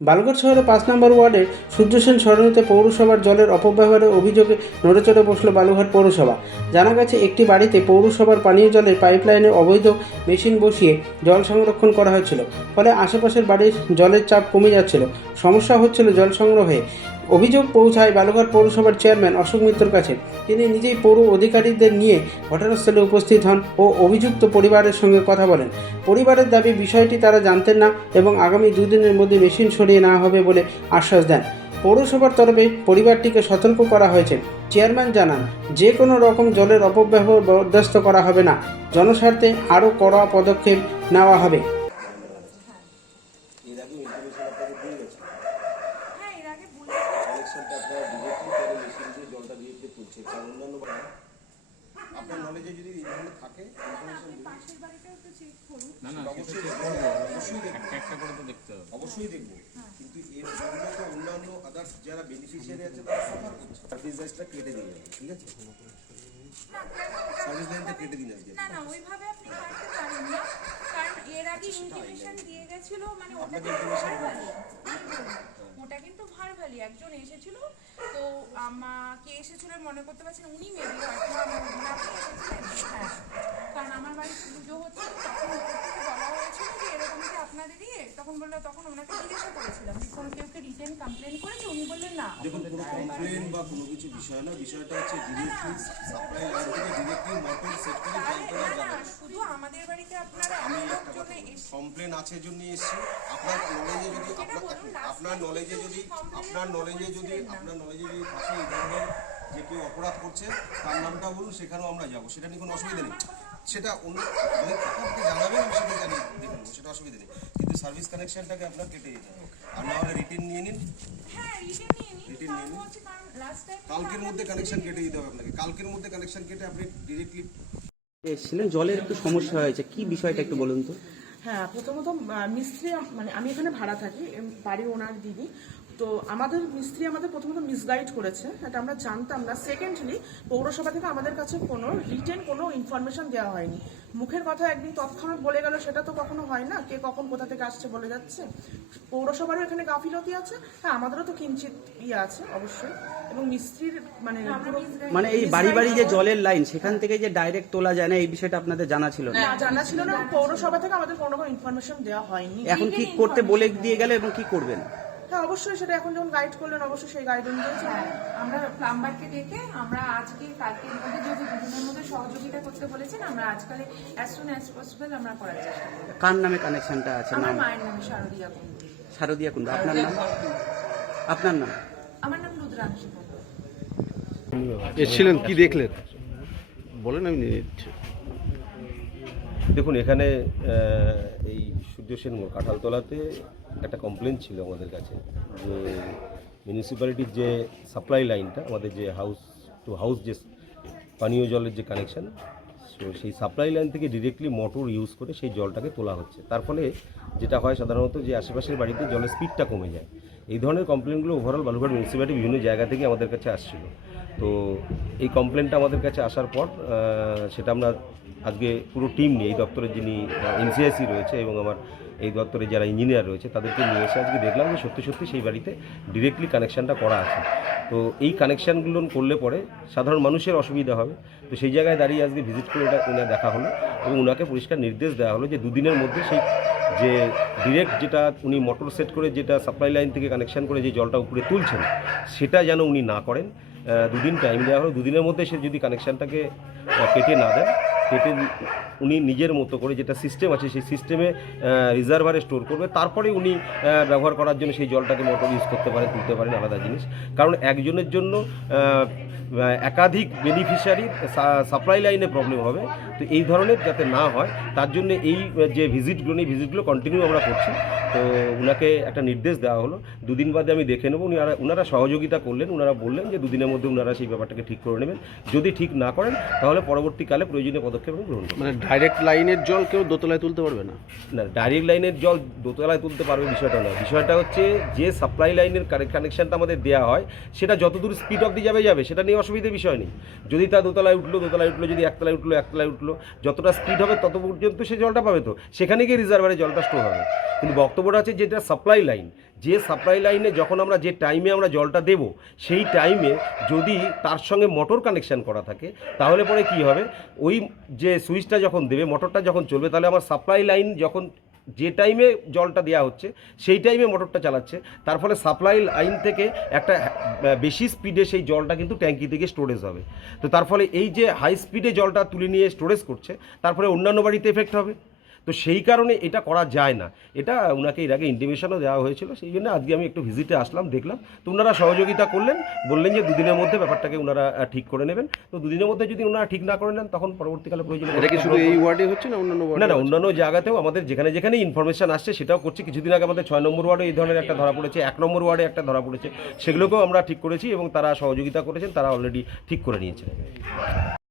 বালগড় শহরের পাঁচ নম্বর ওয়ার্ডের সূর্যসেন সরণিতে পৌরসভার জলের অপব্যবহারের অভিযোগে নড়েচড়ে বসল বালুঘাট পৌরসভা। জানা গেছে, একটি বাড়িতে পৌরসভার পানীয় জলের পাইপলাইনে অবৈধ মেশিন বসিয়ে জল সংরক্ষণ করা হয়েছিল। ফলে আশেপাশের বাড়ির জলের চাপ কমে যাচ্ছিল। সমস্যা হচ্ছিল জল সংগ্রহে। অভিযোগ পৌঁছায় বালুঘাট পৌরসভার চেয়ারম্যান অশোক মিত্রর কাছে। তিনি নিজেই পৌর অধিকারীদের নিয়ে ঘটনাস্থলে উপস্থিত হন ও অভিযুক্ত পরিবারের সঙ্গে কথা বলেন। পরিবারের দাবি, বিষয়টি তারা জানতেন না এবং আগামী দুদিনের মধ্যে মেশিন সরিয়ে নেওয়া হবে বলে আশ্বাস দেন। পৌরসভার তরফে পরিবারটিকে সতর্ক করা হয়েছে। চেয়ারম্যান জানান, যে কোনো রকম জলের অপব্যবহার বরদাস্ত করা হবে না। জনস্বার্থে আরও কড়া পদক্ষেপ নেওয়া হবে। এর আগে হ্যাঁ কানেকশনটা আপনারা ডিরেক্টলি করে মেশিন দিয়ে জলটা ডিরেক্টলি তুলছে কারণ অন্যান্য আপনার নলেজে যদি এই ধরনের থাকে ইনফরমেশন পাশের বাড়িটাও তো চেক করুন। না না অবশ্যই অবশ্যই দেখব। একটা একটা করে তো দেখতে হবে। অবশ্যই দেখব। কিন্তু এর সঙ্গে তো অন্যান্য আদার্স যারা বেনিফিশিয়ারি আছে তারা সাফার করছে। সার্ভিস লাইনটা কেটে দিয়ে যাবে ঠিক আছে? সার্ভিস লাইনটা কেটে দিন আজকে। না না ওইভাবে আপনি কাটতে পারেন না। কারণ এর আগে ইনফরমেশন দিয়ে গেছিল মানে ওটা ওটা কিন্তু ভারভালি একজন এসেছিল তো আমাকে এসেছিল মনে করতে পারছেন উনি মেবি হ্যাঁ কারণ আমার বাড়িতে পুজো হচ্ছে তখন বলা হয়েছিল যে এরকম কি আপনাদেরই এ? তখন বলল তখন ওনাকে জিজ্ঞাসা করেছিলাম যে কোনো কেউ কে রিটেন কমপ্লেন করেছে? উনি বললেন না। দেখুন কোনো কমপ্লেন বা কোনো কিছু বিষয় না বিষয়টা হচ্ছে ডিরেক্টলি সাপ্লাই লাইন থেকে ডিরেক্টলি মোটর সেট করে আমাদের বাড়িতে আপনারা আমি একটা কথা কমপ্লেন আছে জন্য এসেছি। আপনার নলেজে যদি আপনার আপনার নলেজে যদি আপনার নলেজে যদি আপনার নলেজে যদি থাকে এই ধরনের যে কেউ অপরাধ করছে তার নামটা বলুন সেখানেও আমরা যাব। সেটা নিয়ে কোনো অসুবিধা নেই। সেটা অন্য যদি থাকে আপনি জানাবেন আমি সেটা জানি দেখে নেব সেটা অসুবিধা নেই। কিন্তু সার্ভিস কানেকশনটাকে আপনার কেটে দিতে হবে। আর না হলে রিটিন নিয়ে নিন। হ্যাঁ রিটেন নিয়ে নিন। Return নিয়ে নিন। কালকের মধ্যে কানেকশন কেটে দিতে হবে আপনাকে। কালকের মধ্যে কানেকশন কেটে আপনি ডিরেক্টলি এসেছিলেন। জলের একটু সমস্যা হয়েছে। কি বিষয়টা একটু বলুন তো? হ্যাঁ প্রথমত মিস্ত্রি মানে আমি এখানে ভাড়া থাকি বাড়ি ওনার দিদি। তো আমাদের মিস্ত্রি আমাদের প্রথমত মিসগাইড করেছে। এটা আমরা জানতাম না। সেকেন্ডলি পৌরসভা থেকে আমাদের কাছে কোনো রিটেন কোনো ইনফরমেশন দেওয়া হয়নি। মুখের কথা একদিন তৎক্ষণাৎ বলে গেল সেটা তো কখনো হয় না। কে কখন কোথা থেকে আসছে বলে যাচ্ছে। পৌরসভারও এখানে গাফিলতি আছে। হ্যাঁ আমাদেরও তো কিঞ্চিত ইয়ে আছে অবশ্যই। এবং মিস্ত্রির মানে মানে এই বাড়ি বাড়ি যে জলের লাইন সেখান থেকে যে ডাইরেক্ট তোলা যায় না এই বিষয়টা আপনাদের জানা ছিল না? না জানা ছিল না পৌরসভা থেকে আমাদের কোনো রকম ইনফরমেশন দেওয়া হয়নি। এখন কি করতে বলে দিয়ে গেলে এবং কি করবেন? হ্যাঁ অবশ্যই সেটা এখন যখন গাইড করলেন অবশ্যই সেই গাইড অনুযায়ী হ্যাঁ, আমরা প্লাম্বারকে ডেকে আমরা আজকে কালকের মধ্যে যদি দুদিনের মধ্যে সহযোগিতা করতে বলেছেন আমরা আজকালে অ্যাজ সুন অ্যাজ পসিবল আমরা করার চেষ্টা করব। কার নামে কানেকশনটা আছে? আমার মায়ের নাম শারদিয়া কুন্ডু। শারদিয়া কুন্ডু আপনার নাম? আপনার নাম? আমার নাম রুদ্রাংশী এসেছিলেন কি দেখলেন? বলেন আমি নিয়ে নিচ্ছি। দেখুন এখানে এই সূর্য সেন মোড় কাঁঠালতলাতে একটা কমপ্লেন ছিল আমাদের কাছে যে মিউনিসিপ্যালিটির যে সাপ্লাই লাইনটা আমাদের যে হাউস টু হাউস যে পানীয় জলের যে কানেকশান তো সেই সাপ্লাই লাইন থেকে ডিরেক্টলি মোটর ইউজ করে সেই জলটাকে তোলা হচ্ছে। তার ফলে যেটা হয় সাধারণত যে আশেপাশের বাড়িতে জলের স্পিডটা কমে যায়। এই ধরনের কমপ্লেনগুলো ওভারঅল বালুঘাট মিউনিসিপ্যালিটি বিভিন্ন জায়গা থেকে আমাদের কাছে আসছিল। তো এই কমপ্লেনটা আমাদের কাছে আসার পর সেটা আমরা আজকে পুরো টিম নিয়ে, এই দপ্তরের যিনি এনসিআইসি রয়েছে এবং আমার এই দপ্তরের যারা ইঞ্জিনিয়ার রয়েছে, তাদেরকে নিয়ে এসে আজকে দেখলাম যে সত্যি সত্যি সেই বাড়িতে ডিরেক্টলি কানেকশানটা করা আছে। তো এই কানেকশানগুলো করলে পরে সাধারণ মানুষের অসুবিধা হবে। তো সেই জায়গায় দাঁড়িয়ে আজকে ভিজিট করে এটা ওনার দেখা হলো এবং ওনাকে পরিষ্কার নির্দেশ দেওয়া হলো যে দুদিনের মধ্যে সেই যে ডিরেক্ট যেটা উনি মোটর সেট করে যেটা সাপ্লাই লাইন থেকে কানেকশন করে যে জলটা উপরে তুলছেন, সেটা যেন উনি না করেন। দুদিন টাইম দেওয়া হলো। দুদিনের মধ্যে সে যদি কানেকশানটাকে কেটে না দেন কেটে উনি নিজের মতো করে যেটা সিস্টেম আছে, সেই সিস্টেমে রিজার্ভারে স্টোর করবে। তারপরে উনি ব্যবহার করার জন্য সেই জলটাকে মোটর ইউজ করতে পারেন তুলতে পারেন, আলাদা জিনিস। কারণ একজনের জন্য একাধিক বেনিফিশিয়ারি সাপ্লাই লাইনে প্রবলেম হবে। তো এই ধরনের যাতে না হয়, তার জন্য এই যে ভিজিটগুলো এই ভিজিটগুলো কন্টিনিউ আমরা করছি। তো ওনাকে একটা নির্দেশ দেওয়া হলো। দুদিন বাদে আমি দেখে নেব। উনারা ওনারা সহযোগিতা করলেন ওনারা বললেন যে দুদিনের মধ্যে ওনারা সেই ব্যাপারটাকে ঠিক করে নেবেন। যদি ঠিক না করেন, তাহলে পরবর্তীকালে প্রয়োজনীয় পদক্ষেপ গ্রহণ করব। মানে ডাইরেক্ট লাইনের জল কেউ দোতলায় তুলতে পারবে না। না ডাইরেক্ট লাইনের জল দোতলায় তুলতে পারবে বিষয়টা নয়। বিষয়টা হচ্ছে যে সাপ্লাই লাইনের কানেকশনটা আমাদের দেওয়া হয়, সেটা যতদূর স্পিড অব্দি যাবে যাবে। সেটা নিয়ে অসুবিধে বিষয় নেই। যদি তা দোতলায় উঠল দোতলায় উঠল, যদি একতলায় উঠল একতলায় উঠল, যতটা স্পিড হবে তত পর্যন্ত সে জলটা পাবে তো। সেখানে গিয়ে রিজার্ভারে জলটা স্টোর হবে। কিন্তু বক্তব্যটা হচ্ছে যেটা সাপ্লাই লাইন যে সাপ্লাই লাইনে যখন আমরা যে টাইমে আমরা জলটা দেব, সেই টাইমে যদি তার সঙ্গে মোটর কানেকশন করা থাকে, তাহলে পরে কি হবে? ওই যে সুইচটা যখন দেবে মোটরটা যখন চলবে, তাহলে আমার সাপ্লাই লাইন যখন যে টাইমে জলটা দেওয়া হচ্ছে, সেই টাইমে মোটরটা চালাচ্ছে। তার ফলে সাপ্লাই লাইন থেকে একটা বেশি স্পিডে সেই জলটা কিন্তু ট্যাঙ্কি থেকে স্টোরেজ হবে। তো তার ফলে এই যে হাই স্পিডে জলটা তুলে নিয়ে স্টোরেজ করছে তারপরে অন্যান্য বাড়িতে এফেক্ট হবে। তো সেই কারণে এটা করা যায় না। এটা ওনাকে এর আগে ইন্টিমেশনও দেওয়া হয়েছিল সেই জন্য আজকে আমি একটু ভিজিটে আসলাম দেখলাম। তো ওনারা সহযোগিতা করলেন বললেন যে দুদিনের মধ্যে ব্যাপারটাকে ওনারা ঠিক করে নেবেন। তো দুদিনের মধ্যে যদি ওনারা ঠিক না করে নেন তখন পরবর্তীকালে প্রয়োজন এটা কি শুধু এই ওয়ার্ডে হচ্ছে না অন্যান্য না না অন্যান্য জায়গাতেও আমাদের যেখানে যেখানে ইনফরমেশন আসছে সেটাও করছি। কিছুদিন আগে আমাদের ছয় নম্বর ওয়ার্ডে এই ধরনের একটা ধরা পড়েছে এক নম্বর ওয়ার্ডে একটা ধরা পড়েছে। সেগুলোকেও আমরা ঠিক করেছি এবং তারা সহযোগিতা করেছেন তারা অলরেডি ঠিক করে নিয়েছেন